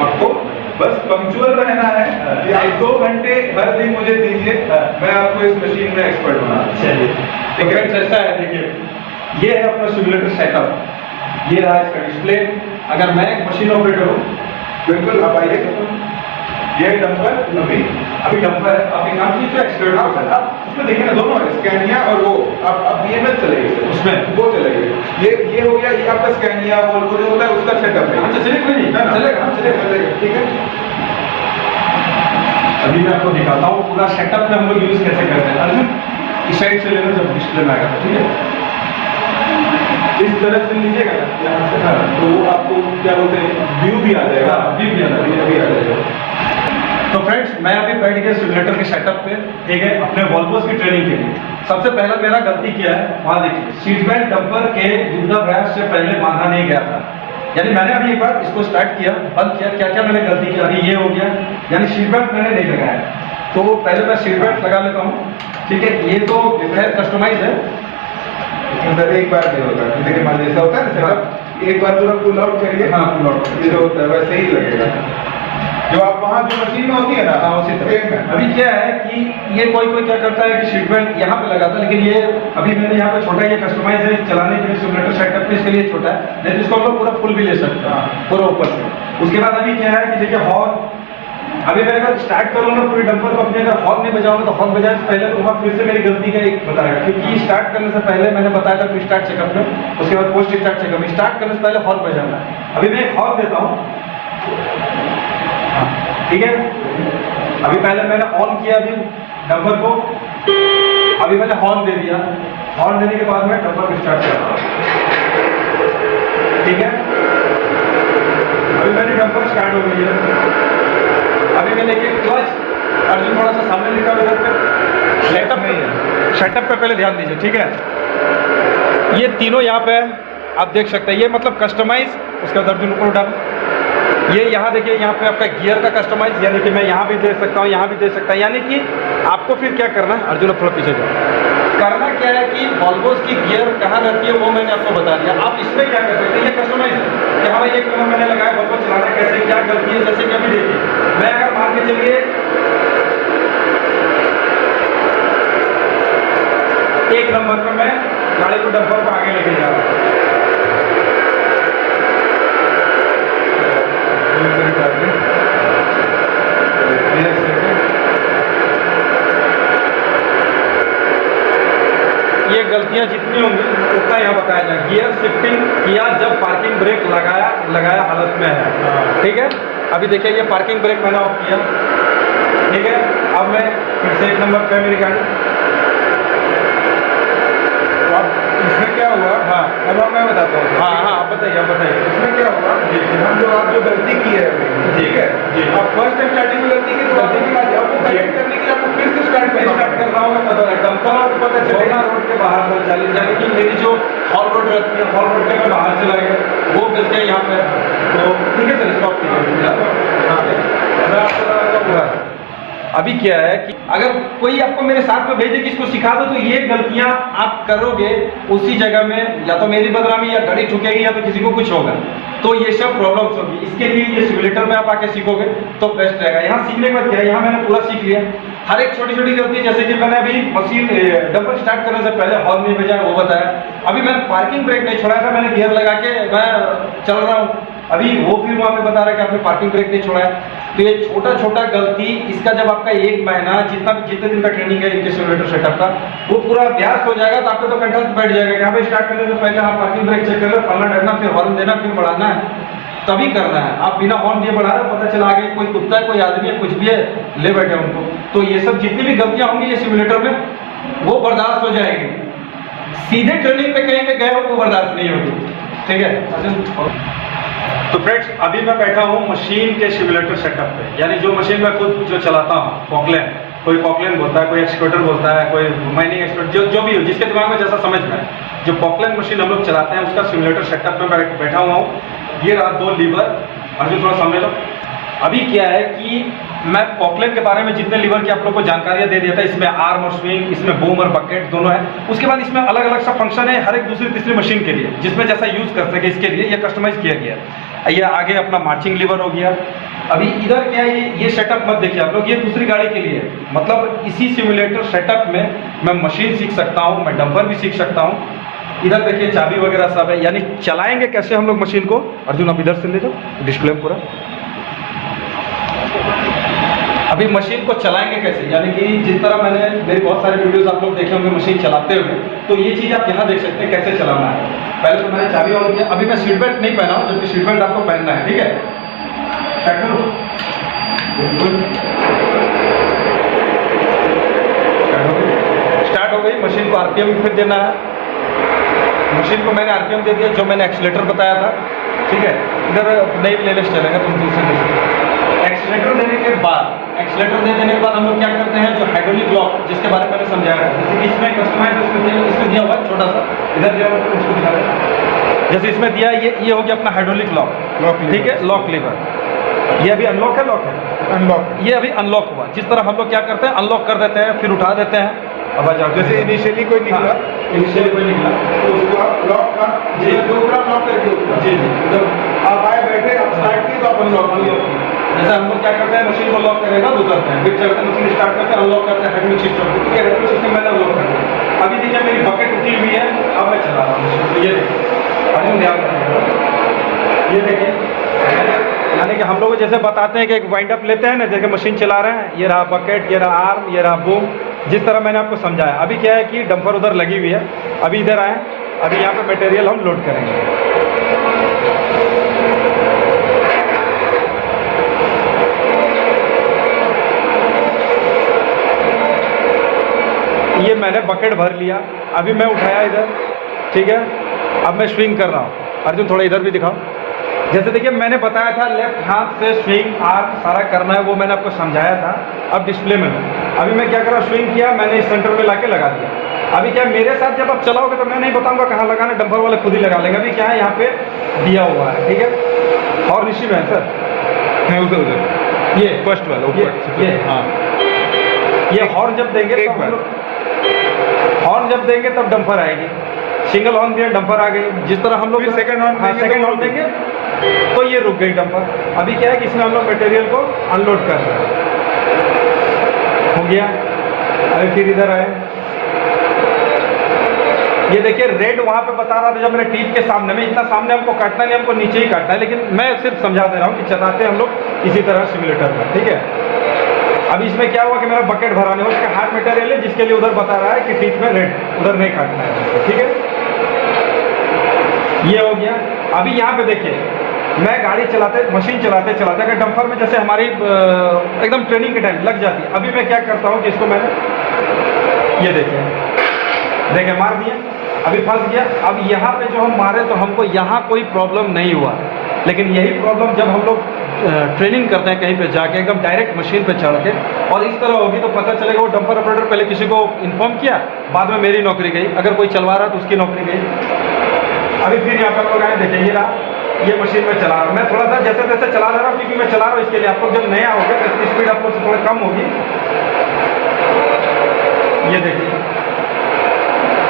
आपको बस पंक्चुअल रहना है कि आप 2 घंटे हर दिन मुझे दीजिए, मैं आपको इस मशीन में एक्सपर्ट बना दूंगा। चलिए ठीक है। ऐसा है, देखिए ये है अपना सिमुलेटर सेटअप, ये रहा इसका डिस्प्ले। अगर मैं एक मशीन ऑपरेटर हूँ, बिल्कुल, आप आइए। ये डंपर अभी डंपर है, आप एक काम कीजिए, एक्सकेवेटर आप उसमें देखिए ना, दोनों है, स्कैनिया और वो आप BMS चलेगी उसमें। वो चलेगी। ये हो गया, ये आपका स्कैनिया वो जो होता है उसका सेटअप है। अच्छा चलिए, कोई नहीं, चलेगा चलेगा, ठीक है। अभी मैं आपको दिखाता हूँ पूरा सेटअप में हम लोग यूज कैसे करते हैं। अर्जुन इस साइड से लेना, जब डिस्प्ले में आएगा, ठीक है? इस तरह से लीजिएगा ना यहाँ से, हाँ, तो वो आपको क्या बोलते हैं, व्यू भी आ जाएगा, व्यू भी आ जाएगा। भी आ जाएगा। तो फ्रेंड्स, मैं अभी बैठ गया सिमुलेटर के सेटअप पे, ठीक है, अपने वॉल्वोस की ट्रेनिंग के लिए। सबसे पहला मेरा गलती क्या है, वहाँ देखिए, सीट बेल्ट डंपर के युद्धा ब्रांच से पहले बांधा नहीं गया था। यानी मैंने अभी एक बार इसको स्टार्ट किया, बंद किया, क्या क्या मैंने गलती की, अभी ये हो गया, यानी सीट बेल्ट मैंने नहीं लगाया। तो पहले मैं सीट बेल्ट लगा लेता हूँ, ठीक है। ये तो खैर कस्टमाइज है, अंदर एक बार नहीं होता, देखिए मान लीजिए ऐसा होता है ना सेटअप, एक बार पूरा पुल आउट करिए, हाँ, pull out। ये जो होता है वैसे ही लगेगा, जो आप वहाँ जो मशीन में होती है ना, हाँ, उसी तरह। सेम है। अभी क्या है कि ये कोई क्या करता है कि सीट बेल्ट यहाँ पे लगाता है, लेकिन ये अभी मैंने यहाँ पे छोटा, ये कस्टमाइज है चलाने के लिए सिमुलेटर सेटअप पे, इसके लिए छोटा है, नहीं तो इसको हम लोग पूरा फुल भी ले सकते हैं, पूरा ऊपर से। उसके बाद अभी क्या है कि देखिए हॉर्न, अभी मैं अगर स्टार्ट करूंगा पूरी डंपर को, अपने अगर हॉर्न नहीं बजाऊंगा तो हॉर्न बजाने से पहले तो वहाँ फिर से मेरी गलती का एक बताएगा, क्योंकि स्टार्ट करने से पहले मैंने बताया था प्री स्टार्ट चेकअप में, उसके बाद पोस्ट स्टार्ट चेकअप में स्टार्ट करने से पहले हॉर्न बजाना है। अभी मैं एक हॉर्न देता हूँ, ठीक है। अभी पहले मैंने ऑन किया अभी डंपर को, अभी मैंने हॉर्न दे दिया, हॉर्न देने के बाद मैं डंपर को स्टार्ट करता हूँ, ठीक है। अभी मेरी डंपर स्टार्ट हो गई है। अभी मैंने एक क्लच, अर्जुन थोड़ा सा सामने लिखा हुआ इधर पे, सेटअप नहीं है, सेटअप पे पहले ध्यान दीजिए, ठीक है। ये तीनों यहाँ पे आप देख सकते हैं, ये मतलब कस्टमाइज, उसके बाद अर्जुन ऊपर उठा, ये यहाँ देखिए, यहाँ पे आपका गियर का कस्टमाइज, यानी कि मैं यहाँ भी दे सकता हूँ, यहाँ भी दे सकता हूँ, यानी कि आपको फिर क्या करना है, अर्जुन थोड़ा पीछे जाओ, करना क्या है कि वॉल्वोस की गियर कहाँ रहती है वो मैंने आपको बता दिया। आप इसमें क्या कर सकते हैं, ये कस्टमाइज है कि हाँ भाई एक नंबर मैंने लगाया, वॉल्वो चलाना कैसे, क्या गलती है, जैसे कि अभी देखिए मैं अगर मान के चलिए एक नंबर पर मैं गाड़ी को डंपर को आगे लेके जा रहा हूँ, ये गलतियां जितनी होंगी उतना यहाँ बताया जाए। गियर शिफ्टिंग किया जब पार्किंग ब्रेक लगाया हालत में है, ठीक है। अभी देखिए ये पार्किंग ब्रेक मैंने ऑफ किया, ठीक है। अब मैं फिर से एक नंबर पे मेरी गाड़ी, तो अब इसमें क्या हुआ, हाँ अब मैं बताता हूँ। हाँ हाँ आप बताइए, आप बताइए। इसमें क्या हुआ, हम जो आप जो गलती की है, ठीक है जी। अब फर्स्ट टाइम स्टार्टिंग में गलती की तो गलती के बाद आपको करेक्ट करने के लिए आपको फिर से स्टार्ट कर रहा हूँ, डंपर पता चलेगा रोड के बाहर चल चले, यानी कि मेरी जो हॉल रोड रहती है, हॉल रोड के मैं बाहर चला गया, वो गलतियाँ यहाँ पे, तो ठीक है सर, स्टॉप कीजिए। अभी क्या है कि अगर कोई आपको मेरे साथ में भेजे कि इसको सिखा दो, तो ये गलतियां आप करोगे उसी जगह में, या तो मेरी बदनामी, या गाड़ी ठुकेगी, या तो किसी को कुछ होगा, तो ये सब प्रॉब्लम्स होगी। इसके लिए ये सिमुलेटर में आप आके सीखोगे तो बेस्ट रहेगा। यहाँ सीखने के बाद क्या है, यहाँ मैंने पूरा सीख लिया, हर एक छोटी छोटी गलती, जैसे कि मैंने अभी मशीन डंपर स्टार्ट करने से पहले हॉर्न नहीं बजाया वो बताया, अभी मैंने पार्किंग ब्रेक नहीं छोड़ा था, मैंने गियर लगा के मैं चल रहा हूँ, अभी वो फिर वहाँ पे बता रहा है कि आपने पार्किंग ब्रेक नहीं छोड़ा है। तो ये छोटा छोटा गलती, इसका जब आपका एक महीना जितने दिन का ट्रेनिंग है इनके सिमुलेटर सेटअप का, वो पूरा अभ्यास हो जाएगा, तो आपको तो कंठस्थ बैठ जाएगा कि हाँ भाई स्टार्ट करने से पहले आप पार्किंग ब्रेक चेक कर लो, फलना डरना, फिर हॉर्न देना, फिर बढ़ाना है, तभी करना है। आप बिना हॉर्न दिए बढ़ा रहे, पता चला आगे कोई कुत्ता है, कोई आदमी है, कुछ भी है, ले बैठे उनको, तो ये सब जितनी भी गलतियां होंगी ये सिमुलेटर में वो बर्दाश्त हो जाएगी। सीधे ट्रेनिंग पे कहीं पे गए हो वो बर्दाश्त नहीं होगी, ठीक है। तो फ्रेंड्स अभी मैं बैठा हूँ मशीन के सिमुलेटर सेटअप पे, यानी जो मशीन मैं खुद जो चलाता हूँ, पॉकलेन, कोई पॉकलेन बोलता है, कोई एक्सकवेटर बोलता है, कोई माइनिंग एक्सकवेटर, जो भी हो, जिसके दिमाग में जैसा समझ में, जो पॉकलेन मशीन हम लोग चलाते हैं उसका सिमुलेटर सेटअप में बैठा हुआ हूँ। ये रहा 2 लीवर, अर्जुन थोड़ा सामने लो। अभी क्या है कि मैं पॉकलेन के बारे में जितने लीवर की आप लोग को जानकारियां दे दिया था, इसमें आर्म और स्विंग, इसमें बूम और बकेट दोनों है, उसके बाद इसमें अलग अलग सा फंक्शन है हर एक दूसरी तीसरी मशीन के लिए, जिसमें जैसा यूज कर सके इसके लिए ये कस्टमाइज किया गया है। ये आगे अपना मार्चिंग लीवर हो गया। अभी इधर क्या है, ये सेटअप मत देखिए आप लोग, ये दूसरी गाड़ी के लिए, मतलब इसी सिमुलेटर सेटअप में मैं मशीन सीख सकता हूँ, मैं डंपर भी सीख सकता हूँ। इधर देखिए चाबी वगैरह सब है, यानी चलाएंगे कैसे हम लोग मशीन को। अर्जुन आप इधर से ले जाओ डिस्प्ले पूरा। अभी मशीन को चलाएंगे कैसे, यानी कि जिस तरह मैंने मेरे बहुत सारे वीडियोस आप लोग देखे होंगे मशीन चलाते हुए, तो ये चीज़ आप यहाँ देख सकते हैं कैसे चलाना है। पहले तो मैंने चाबी ऑन किया, अभी मैं सीट बेल्ट नहीं पहना हूँ, जबकि सीट बेल्ट आपको पहनना है, ठीक है। स्टार्ट करो, स्टार्ट हो गई। मशीन को आरपीएम फिर देना है, मशीन को मैंने आरपीएम दे दिया जो मैंने एक्सीलेटर बताया था, ठीक है। इधर नई प्लेलिस्ट चलेगा, तुम दूसरे एक्सीलेटर देने के बाद, एक्सीलेटर दे देने के बाद हम लोग क्या करते हैं, जो हाइड्रोलिक लॉक जिसके बारे में मैंने समझाया है, जैसे कि इसमें कस्टमाइज इसमें दिया हुआ है छोटा सा, इधर दिया हुआ है, उसको दिखा दें। जैसे इसमें दिया ये हो गया अपना हाइड्रोलिक लॉक, ठीक है, लॉक लीवर। ये अभी अनलॉक है, लॉक है, अनलॉक, ये अभी अनलॉक हुआ। जिस तरह हम लोग क्या करते हैं, अनलॉक कर देते हैं, फिर उठा देते हैं। अब आ जाओ, जैसे इनिशियली कोई निकला, इनिशियली कोई निकला तो उसको आप लॉक का जी, दूसरा लॉक करके उठा। जी जी, आप आए बैठे, आप स्टार्ट किए तो आप अनलॉक किए। जैसे हम लोग क्या करते हैं, मशीन को लॉक करेगा तो उतरते हैं, फिर चलते हैं, मशीन स्टार्ट करते हैं, अनलॉक करते हैं हाइड्रोलिक सिस्टम को, ठीक है। हाइड्रोलिक सिस्टम मैंने अनलॉक कर दिया। अभी देखिए मेरी बकेट उठी हुई है, अब मैं चला रहा हूँ मशीन। तो ये देखिए, अभी ध्यान रखिएगा, ये देखिए, यानी आप लोग जैसे बताते हैं कि एक वाइंड अप लेते हैं ना, जैसे मशीन चला रहे हैं, ये रहा बकेट, ये रहा आर्म, ये रहा बूम, जिस तरह मैंने आपको समझाया। अभी क्या है कि डंपर उधर लगी हुई है, अभी इधर आए, अभी यहाँ पे मटेरियल हम लोड करेंगे। ये मैंने बकेट भर लिया, अभी मैं उठाया इधर, ठीक है। अब मैं स्विंग कर रहा हूँ। अर्जुन थोड़ा इधर भी दिखाओ। जैसे देखिए मैंने बताया था लेफ्ट हाथ से स्विंग आर्म सारा करना है, वो मैंने आपको समझाया था। अब डिस्प्ले में अभी मैं क्या कर रहा हूँ, स्विंग किया मैंने, इस सेंटर में लाके लगा दिया। अभी क्या मेरे साथ जब आप चलाओगे तो मैं नहीं बताऊंगा कहाँ लगाना, डंपर वाले खुद ही लगा लेंगे। अभी क्या है यहाँ पे दिया हुआ है, ठीक है। और रिसीव है सर, नहीं उधर ये फर्स्ट वाला ये हाँ, ये हॉर्न जब देंगे एक तो बार। हॉर्न जब देंगे तब डंपर आएगी। सिंगल हॉर्न दिया डंपर आ गई। जिस तरह हम लोग फिर second horn देंगे सेकंड तो हॉर्न देंगे तो ये रुक गई डंपर। अभी क्या है कि इसमें हम लोग मटेरियल को अनलोड कर रहे हैं। हो गया। अभी फिर इधर आए, ये देखिए रेड वहां पे बता रहा था जब मैंने टीप के सामने में, इतना सामने हमको काटना नहीं, हमको नीचे ही काटना है, लेकिन मैं सिर्फ समझा दे रहा हूँ कि चलाते हम लोग इसी तरह सिमुलेटर में, ठीक है। अब इसमें क्या हुआ कि मेरा बकेट भराने हो, उसका हार्ड मटेरियल है जिसके लिए उधर बता रहा है कि टीप में रेड, उधर नहीं काटना है, ठीक है। ये हो गया। अभी यहाँ पे देखिए मैं गाड़ी चलाते, मशीन चलाते चलाते अगर डंपर में जैसे हमारी एकदम ट्रेनिंग के टाइम लग जाती है, अभी मैं क्या करता हूँ कि इसको मैंने ये देखे मार दिया, अभी फंस गया। अब यहाँ पे जो हम मारे तो हमको यहाँ कोई प्रॉब्लम नहीं हुआ, लेकिन यही प्रॉब्लम जब हम लोग ट्रेनिंग करते हैं कहीं पे जाके एकदम डायरेक्ट मशीन पे चढ़ के, और इस तरह होगी तो पता चलेगा वो डंपर ऑपरेटर पहले किसी को इन्फॉर्म किया, बाद में मेरी नौकरी गई, अगर कोई चलवा रहा तो उसकी नौकरी गई। अभी फिर यहाँ पर लोग आए, देखें ये रहा, ये मशीन में चला रहा हूँ मैं, थोड़ा सा जैसे तैसे चला रहा हूँ क्योंकि मैं चला रहा हूँ इसके लिए। आप लोग जब नया होगा तो इसकी स्पीड आप लोग से थोड़ा कम होगी। ये देखिए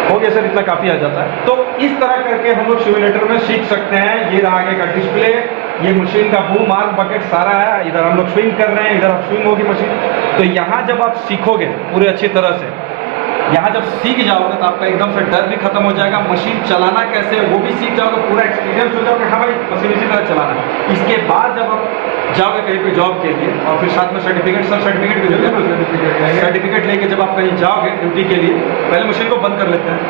हो गया सर, इतना काफ़ी आ जाता है। तो इस तरह करके हम लोग सिमुलेटर में सीख सकते हैं। ये रहा आगे का डिस्प्ले, ये मशीन का बूम आर्म बकेट सारा है, इधर हम लोग स्विंग कर रहे हैं, इधर स्विंग होगी मशीन। तो यहाँ जब आप सीखोगे पूरे अच्छी तरह से, यहाँ जब सीख जाओगे तो आपका एकदम से डर भी खत्म हो जाएगा, मशीन चलाना कैसे है वो भी सीख जाओगे, पूरा एक्सपीरियंस हो जाओगे, हाँ भाई मशीन इसी तरह चलाना है। इसके बाद जब आप जाओगे कहीं पे जॉब के लिए, और फिर साथ में सर्टिफिकेट, सब सर्टिफिकेट भी देते, सर्टिफिकेट लेके जब आप कहीं जाओगे ड्यूटी के लिए, पहले मशीन को बंद कर लेते हैं।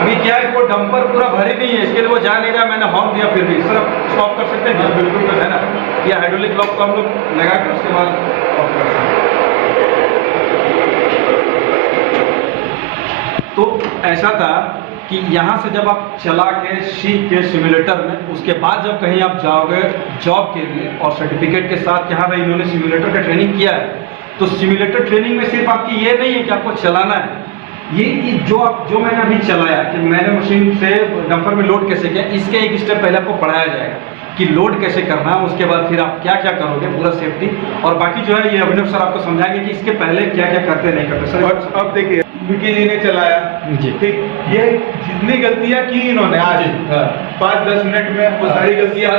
अभी क्या है वो डंपर पूरा भरी नहीं है, इसके लिए वो जा नहीं रहा, मैंने हॉर्न दिया फिर भी। सर आप स्टॉप कर सकते हैं? बिल्कुल है ना, ये हाइड्रोलिक लॉक को हम लोग लगा के उसके बाद ऑफ कर सकते हैं। तो ऐसा था कि यहाँ से जब आप चला के सीख के सिमुलेटर में, उसके बाद जब कहीं आप जाओगे जॉब के लिए और सर्टिफिकेट के साथ कि हाँ भाई इन्होंने सिमुलेटर का ट्रेनिंग किया है, तो सिमुलेटर ट्रेनिंग में सिर्फ आपकी ये नहीं है कि आपको चलाना है, ये जो मैंने अभी चलाया कि मैंने मशीन से डंपर में लोड कैसे किया, इसके एक स्टेप पहले आपको पढ़ाया जाएगा कि लोड कैसे करना है, उसके बाद फिर आप क्या क्या करोगे, पूरा सेफ्टी, और बाकी जो है ये अभिनव सर आपको समझाएंगे कि इसके पहले क्या क्या करते नहीं करते। सर और अब देखिए विकी जी ने चलाया जी, ठीक, ये जितनी गलतियां की इन्होंने आज 5-10 मिनट में वो सारी गलतियां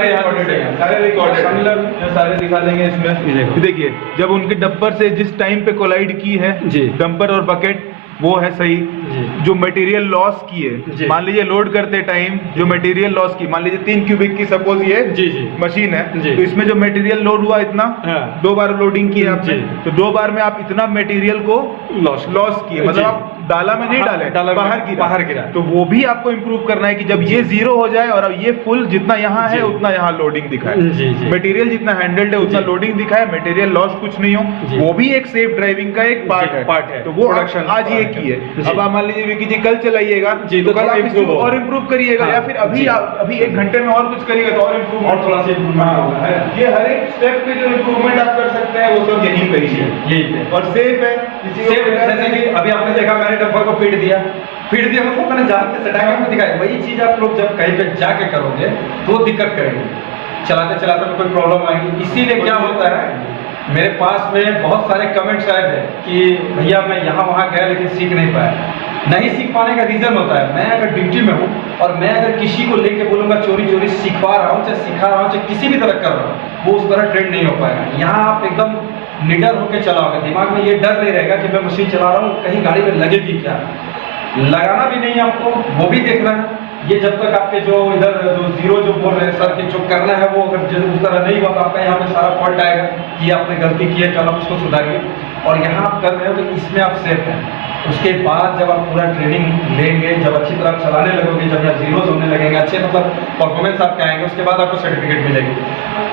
सारे रिकॉर्डेड, सारे दिखा देंगे इसमें। देखिए जब उनके डंपर से जिस टाइम पे कोलाइड की है डंपर और बकेट, वो है सही। जो मटेरियल लॉस की है, मान लीजिए लोड करते टाइम जो मटेरियल लॉस की, मान लीजिए 3 क्यूबिक की सपोज ये मशीन है, तो इसमें जो मटेरियल लोड हुआ इतना, 2 बार लोडिंग की आपने, तो 2 बार में आप इतना मटेरियल को लॉस किए, मतलब आप डाला में नहीं डाले, बाहर गिरा। तो वो भी आपको इम्प्रूव करना है कि जब ये 0 हो जाए और अब ये फुल, जितना यहाँ है उतना यहाँ लोडिंग दिखाए, मटेरियल जितना हैंडल्ड है उतना लोडिंग दिखाए, मटेरियल लॉस कुछ नहीं हो, वो भी एक सेफ ड्राइविंग का एक पार्ट है। तो वो आज ये की है। अब आप मान लीजिए विकी जी कल चलाइएगा तो कल आप इसको और इम्प्रूव करिएगा, या फिर अभी 1 घंटे में और कुछ करिएगा तो और इम्प्रूव, और थोड़ा सा इम्प्रूवमेंट होगा। ये हर एक स्टेप पे जो इम्प्रूवमेंट आप कर सकते हैं वो सब यही करिए, यही और सेफ है। जैसे कि अभी आपने देखा मैंने डंपर को पीट दिया मतलब मैंने जान के सटा के दिखाया, वही चीज आप लोग जब कहीं पे जाके करोगे तो दिक्कत करेंगे, चलाते चलाते कोई प्रॉब्लम आएगी। इसीलिए क्या होता है, मेरे पास में बहुत सारे कमेंट्स आए थे कि भैया मैं यहाँ वहाँ गया लेकिन सीख नहीं पाया। नहीं सीख पाने का रीजन होता है, मैं अगर ड्यूटी में हूँ और मैं अगर किसी को लेके बोलूँगा चोरी सिखवा रहा हूँ, चाहे सिखा रहा हूँ, चाहे किसी भी तरह कर रहा हूँ, वो उस तरह ट्रेंड नहीं हो पाएगा। यहाँ आप एकदम निडर होकर चलाओगे, दिमाग में ये डर नहीं रहेगा कि मैं मशीन चला रहा हूँ कहीं गाड़ी में लगेगी क्या, लगाना भी नहीं है आपको, वो भी देखना है। ये जब तक आपके जो इधर जो जीरो जो बोल रहे हैं सर कि जो करना है वो अगर जब उस तरह नहीं हुआ तो आपका यहाँ पे सारा फॉल्ट आएगा कि आपने गलती की है, कल आप उसको सुधारिए। और यहाँ आप कर रहे हो तो इसमें आप सेफ हैं। उसके बाद जब आप पूरा ट्रेनिंग लेंगे, जब अच्छी तरह चलाने लगोगे, जब यहाँ जीरोज होने लगेंगे, अच्छे मतलब परफॉर्मेंस आपके आएंगे, उसके बाद आपको सर्टिफिकेट मिलेगी।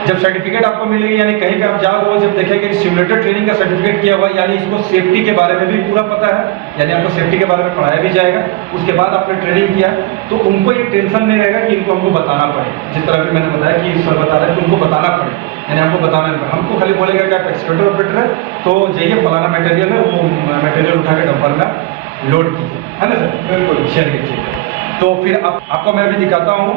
जब सर्टिफिकेट आपको मिलेगी यानी कहीं पे आप जाओगे वो जब देखेंगे कि सिमुलेटर ट्रेनिंग का सर्टिफिकेट किया हुआ, यानी इसको सेफ्टी के बारे में भी पूरा पता है, यानी आपको सेफ्टी के बारे में पढ़ाया भी जाएगा। उसके बाद आपने ट्रेनिंग किया तो उनको ये टेंशन नहीं रहेगा कि इनको हमको बताना पड़े। जिस तरह भी मैंने बताया कि सर बता रहे हैं कि उनको बताना पड़े, यानी हमको बताना नहीं पड़े। हमको खाली बोलेगा कि आप एक्सकेवेटर ऑपरेटर है तो जाइए फलाना मटेरियल है, वो मटेरियल उठा के डंपर में लोड कीजिए, है ना सर? बिल्कुल, चलिए ठीक है। तो फिर आपको मैं भी दिखाता हूँ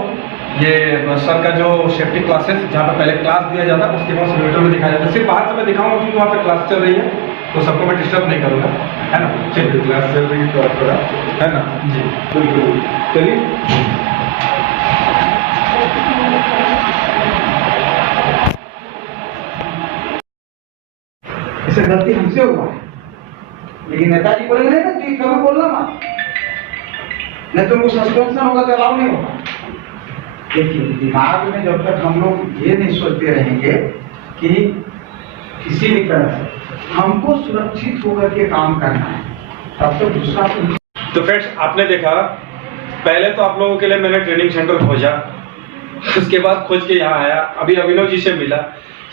ये सर का जो सेफ्टी क्लासेस जहाँ पर पहले क्लास दिया जाता है उसके बाद सिमुलेटर में दिखाया जाता है। सिर्फ बाहर से मैं दिखाऊंगा क्योंकि वहाँ पर क्लास चल रही है तो सबको मैं डिस्टर्ब नहीं करूँगा, है ना? चलिए, क्लास चल रही है तो आप थोड़ा, है ना? जी बिल्कुल, चलिए। इसे गलती हमसे हुआ है, लेकिन नेताजी बोलेंगे नहीं ना कि कभी बोलना मत, नहीं तो उनको सस्पेंशन होगा तो अलाउ नहीं होगा। देखिए, दिमाग में जब तक हम लोग ये नहीं सोचते रहेंगे कि किसी भी तरह से हमको सुरक्षित होकर के काम करना है, तब तक दूसरा तो फ्रेंड्स आपने देखा, पहले तो आप लोगों के लिए मैंने ट्रेनिंग सेंटर खोजा, उसके बाद खोज के यहाँ आया, अभी अभिनव जी से मिला,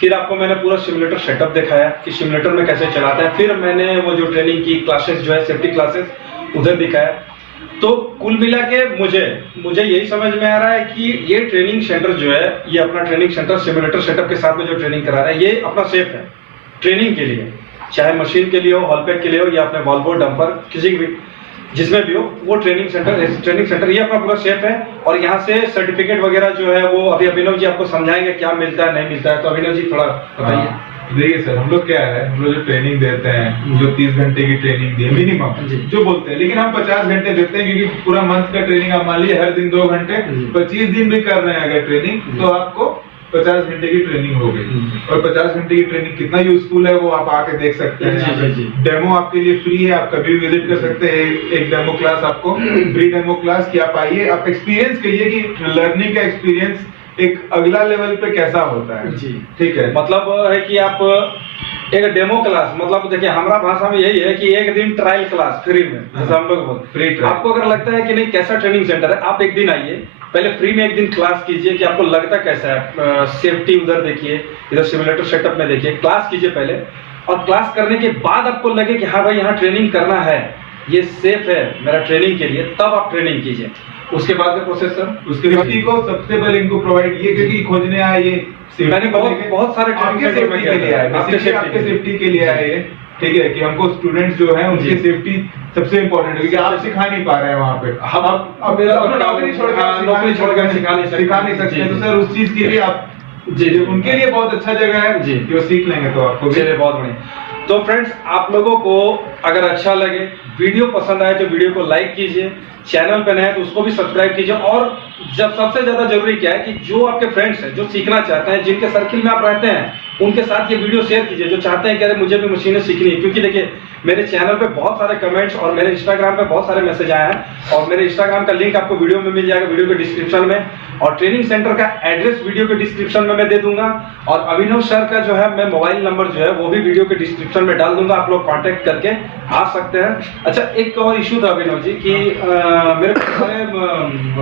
फिर आपको मैंने पूरा सिमुलेटर सेटअप दिखाया कि सिमुलेटर में कैसे चलाता है, फिर मैंने वो जो ट्रेनिंग की क्लासेस जो है सेफ्टी क्लासेस उधर दिखाया। तो कुल मिला के मुझे यही समझ में आ रहा है कि ये ट्रेनिंग सेंटर जो है, ये अपना ट्रेनिंग सेंटर सिमुलेटर सेटअप के साथ में जो ट्रेनिंग करा रहा है ये अपना सेफ है ट्रेनिंग के लिए, चाहे मशीन के लिए हो, हॉलपैक के लिए हो या अपने वॉल्वो डंपर किसी भी जिसमें भी हो, वो ट्रेनिंग सेंटर ये अपना पूरा सेफ है। और यहाँ से सर्टिफिकेट वगैरह जो है वो अभी अभिनव जी आपको समझाएंगे क्या मिलता है नहीं मिलता है। तो अभिनव जी थोड़ा बताइए। देखिए सर, हम लोग क्या है, हम लोग जो ट्रेनिंग देते हैं, जो 30 घंटे की ट्रेनिंग दी मिनिमम जो बोलते हैं, लेकिन हम 50 घंटे देते हैं क्योंकि पूरा मंथ का ट्रेनिंग आप मान लीजिए हर दिन 2 घंटे 25 दिन भी कर रहे हैं अगर ट्रेनिंग तो आपको 50 घंटे की ट्रेनिंग हो गई। और 50 घंटे की ट्रेनिंग कितना यूजफुल है वो आप आके देख सकते हैं। डेमो आपके लिए फ्री है, आप कभी भी विजिट कर सकते हैं। एक डेमो क्लास आपको फ्री डेमो क्लास की आप आइए, आप एक्सपीरियंस करिए कि लर्निंग का एक्सपीरियंस एक अगला लेवल पे कैसा होता है। जी ठीक है, मतलब है कि आप एक डेमो क्लास, मतलब देखिए हमारा भाषा में यही है कि एक दिन ट्रायल क्लास फ्री में, जैसे हम लोग बोलते फ्री हैं। आपको अगर लगता है कि नहीं कैसा ट्रेनिंग सेंटर है, आप एक दिन आइए, पहले फ्री में एक दिन क्लास कीजिए कि आपको लगता कैसा है। सेफ्टी उधर देखिए, इधर सिमुलेटर सेटअप में देखिए, क्लास कीजिए पहले, और क्लास करने के बाद आपको लगे कि हाँ भाई यहाँ ट्रेनिंग करना है, ये सेफ है मेरा ट्रेनिंग के लिए, तब आप ट्रेनिंग कीजिए। उसके बाद का प्रोसेस सर, उसके व्यक्ति को सबसे पहले इनको प्रोवाइड ये क्योंकि खोजने आए ये मैंने बहुत सारे आपके सेफ्टी के लिए आए, आपके सेफ्टी के लिए आए, ठीक है, कि हमको स्टूडेंट्स जो है उनकी सेफ्टी सबसे इम्पोर्टेंट है क्योंकि आप सिखा नहीं पा रहे हैं वहाँ पे। हम अब नौकरी छोड़कर सिखा नहीं सकते, तो सर उस चीज के लिए आप जी उनके लिए बहुत अच्छा जगह है जी कि वो सीख लेंगे तो आपको भी बहुत बढ़िया। तो फ्रेंड्स आप लोगों को अगर अच्छा लगे, वीडियो पसंद आए तो वीडियो को लाइक कीजिए, चैनल पे नए हैं तो उसको भी सब्सक्राइब कीजिए। और जब सबसे ज्यादा जरूरी क्या है कि जो आपके फ्रेंड्स हैं जो सीखना चाहते हैं, जिनके सर्किल में आप रहते हैं, उनके साथ ये वीडियो शेयर कीजिए, जो चाहते हैं कि अरे मुझे भी मशीनें सीखनी है। क्योंकि देखिए मेरे चैनल पे बहुत सारे कमेंट्स और मेरे इंस्टाग्राम पे बहुत सारे मैसेज आए हैं, और मेरे इंस्टाग्राम का लिंक आपको वीडियो में मिल जाएगा, वीडियो के डिस्क्रिप्शन में, और ट्रेनिंग सेंटर का एड्रेस वीडियो के डिस्क्रिप्शन में मैं दे दूंगा, और अभिनव सर का जो है मैं मोबाइल नंबर जो है वो भी वीडियो के डिस्क्रिप्शन में डाल दूंगा, आप लोग कांटेक्ट करके आ सकते हैं। अच्छा, एक और इशू था अभिनव जी कि मेरे सारे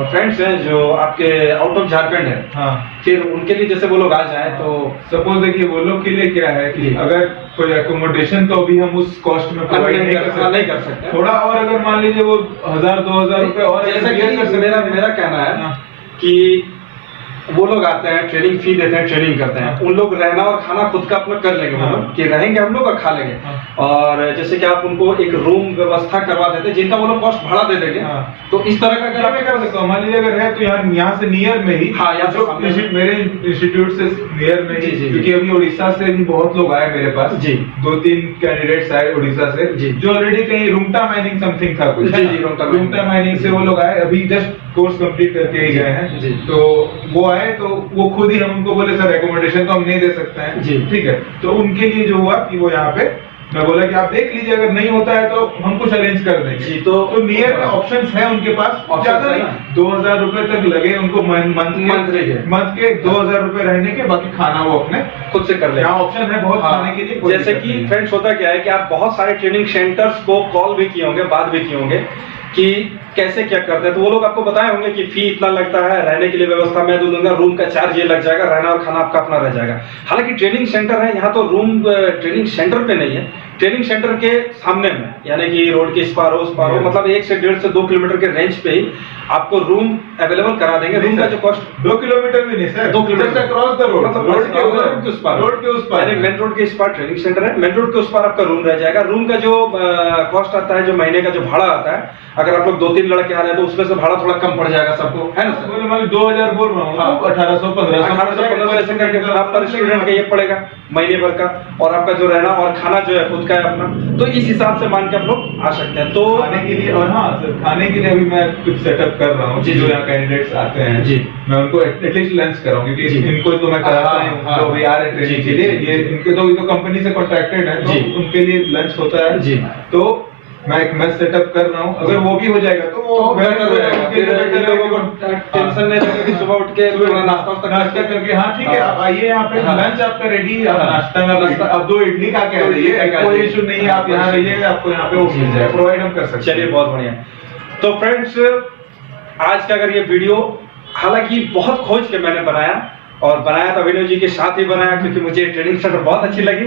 फ्रेंड्स हैं जो आपके आउट ऑफ झारखंड है, हाँ, फिर उनके लिए जैसे वो लोग आ जाए तो सपोज देखिए वो लोग के लिए क्या है कि अगर कोई एकोमोडेशन तो अभी हम उस कॉस्ट में प्रोवाइड नहीं कर सकते, थोड़ा और अगर मान लीजिए वो 1000-2000 रुपए और जैसा कि मेरा कहना है कि वो लोग आते हैं, ट्रेनिंग फी देते हैं, ट्रेनिंग करते हैं, उन लोग रहना और खाना खुद का अपना कर लेंगे, मतलब कि रहेंगे हम लोग और खा लेंगे। और जैसे कि आप उनको एक रूम व्यवस्था करवा देते हैं जिनका वो लोग कॉस्ट भाड़ा दे देंगे, तो इस तरह का अगर आप कर सकता हूँ, मान लीजिए अगर है तो यहाँ से नियर में ही, हाँ, यहाँ से मेरे इंस्टीट्यूट से नियर में ही, क्योंकि अभी उड़ीसा से भी बहुत लोग आए मेरे पास जी, 2-3 कैंडिडेट्स आए उड़ीसा से जो ऑलरेडी कहीं रुंगटा माइनिंग समथिंग था कुछ, रुंगटा माइनिंग से वो लोग आए, अभी जस्ट कोर्स कंप्लीट करके ही गए हैं, तो वो आए तो वो खुद ही हम उनको बोले सर एकोमोडेशन तो हम नहीं दे सकते हैं, ठीक है, तो उनके लिए जो हुआ कि वो यहाँ पे मैं बोला कि आप देख लीजिए, अगर नहीं होता है तो हम कुछ अरेंज कर देंगे। जी, तो नियर में ऑप्शंस है उनके पास, Options ज्यादा है नहीं, ना? 2000 रुपए तक लगे उनको Monthly के। मंथ के 2000 रुपए रहने के, बाकी खाना वो अपने खुद से कर ले। यहाँ ऑप्शन है बहुत हाँ, खाने के लिए, कोई जैसे दिक्कत कि नहीं है। फ्रेंड्स होता क्या है कि आप बहुत सारे ट्रेनिंग सेंटर्स को कॉल भी किए होंगे, बात भी किए होंगे कि कैसे क्या करते हैं, तो वो लोग आपको बताए होंगे कि फी इतना लगता है, रहने के लिए व्यवस्था मैं दूंगा, रूम का चार्ज ये लग जाएगा, रहना और खाना आपका अपना रह जाएगा। हालांकि ट्रेनिंग सेंटर है, यहाँ तो रूम ट्रेनिंग सेंटर पे नहीं है, ट्रेनिंग सेंटर के सामने में, यानी कि रोड के इस पार हो उस पार हो, मतलब 1 से 1.5 से 2 किलोमीटर के रेंज पे ही आपको रूम अवेलेबल करा देंगे। रूम का जो कॉस्ट 2 किलोमीटर भी नहीं sir, 2 kilometre cross the road, मतलब रोड के रोड के उस पार, रोड के उस पार, यानी मेन रोड के इस पार ट्रेनिंग सेंटर है, मेन रोड के उस पार आपका रूम रह जाएगा। रूम का जो कॉस्ट आता है, जो महीने का जो भाड़ा आता है, अगर आप लोग 2-3 लड़के आ रहे हैं तो उसमें से भाड़ा थोड़ा कम पड़ जाएगा सबको, है ना सर? मैं 2000 बोल रहा हूँ, हाँ। 1800-1500 ऐसे करके आप पर स्टूडेंट का ये पड़ेगा महीने भर का, और आपका जो रहना और खाना जो है खुद का है अपना, तो इस हिसाब से मान के आप लोग आ सकते हैं। तो खाने के लिए, और हाँ सर, खाने के लिए अभी मैं कुछ सेटअप कर रहा हूँ, जी, जो जी। यहाँ कैंडिडेट्स आते हैं जी। मैं उनको एटलीस्ट लंच कराऊँ, क्योंकि जी। इनको तो मैं कराता हाँ, ही हूँ, हाँ। तो अभी आ रहे ट्रेनिंग जी, के लिए, जी, ये जी। इनके तो कंपनी से कॉन्ट्रैक्टेड है, जी। तो उनके लिए लंच होता है। जी। तो मैं एक मेस सेटअप कर रहा हूँ, अगर वो भी हो जाएगा तो वो बेटर हो जाएगा, उनके लिए फिर better इन लोगों को रहेगा। टेंशन नहीं रहेगा कि सुबह उठ के थोड़ा नाश्ता नाश्ता करके, हाँ ठीक है, हाँ। आप आइए यहाँ पे, हाँ। लंच आपका रेडी है, आप हाँ। नाश्ता में नाश्ता- आप 2 इडली खा के आ जाइए, कोई इशू नहीं है, आप यहाँ रहिए, आपको यहाँ पे वो मिल जाए, प्रोवाइड हम कर सकते हैं। चलिए, बहुत बढ़िया। तो फ्रेंड्स, आज का अगर ये वीडियो, हालांकि बहुत खोज के मैंने बनाया, और बनाया तो अभिनव जी के साथ ही बनाया, क्योंकि मुझे ट्रेनिंग सेंटर बहुत अच्छी लगी।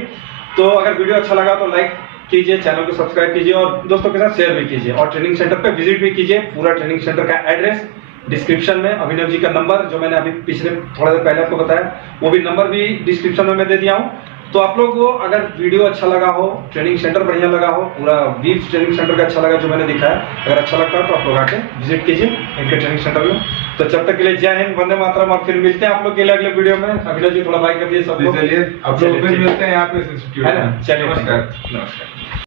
तो अगर वीडियो अच्छा लगा तो लाइक कीजिए, चैनल को सब्सक्राइब कीजिए और दोस्तों के साथ शेयर भी कीजिए, और ट्रेनिंग सेंटर पे विजिट भी कीजिए। पूरा ट्रेनिंग सेंटर का एड्रेस डिस्क्रिप्शन में, अभिनव जी का नंबर जो मैंने अभी पिछले थोड़ा देर पहले आपको बताया, वो भी नंबर भी डिस्क्रिप्शन में मैं दे दिया हूँ। तो आप लोग को अगर वीडियो अच्छा लगा हो, ट्रेनिंग सेंटर बढ़िया लगा हो, पूरा वीव ट्रेनिंग सेंटर का अच्छा लगा जो मैंने दिखाया, अगर अच्छा लगता है तो आप लोग आके विजिट कीजिए इनके ट्रेनिंग सेंटर में। तो जब तक के लिए जय हिंद, वंदे मातरम, और फिर मिलते हैं आप लोग के लिए अगले वीडियो में। अभिनव जी थोड़ा बाय कर दिए सब लोग। चलिए, आप लोग फिर मिलते हैं यहाँ पे इंस्टीट्यूट है ना? में। चलिए, नमस्कार। नमस्कार।